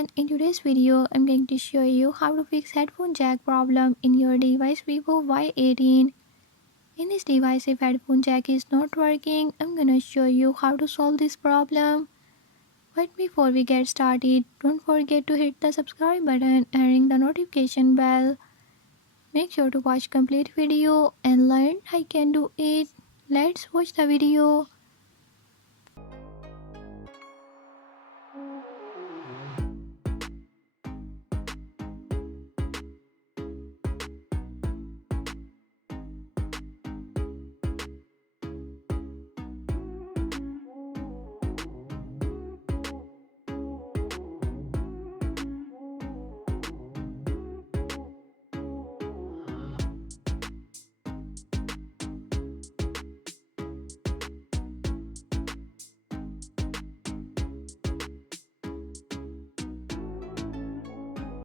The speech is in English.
everyone, in today's video I'm going to show you how to fix headphone jack problem in your device Vivo Y18. In this device if headphone jack is not working, I'm gonna show you how to solve this problem. But before we get started, don't forget to hit the subscribe button and ring the notification bell. Make sure to watch complete video and learn I can do it. Let's watch the video.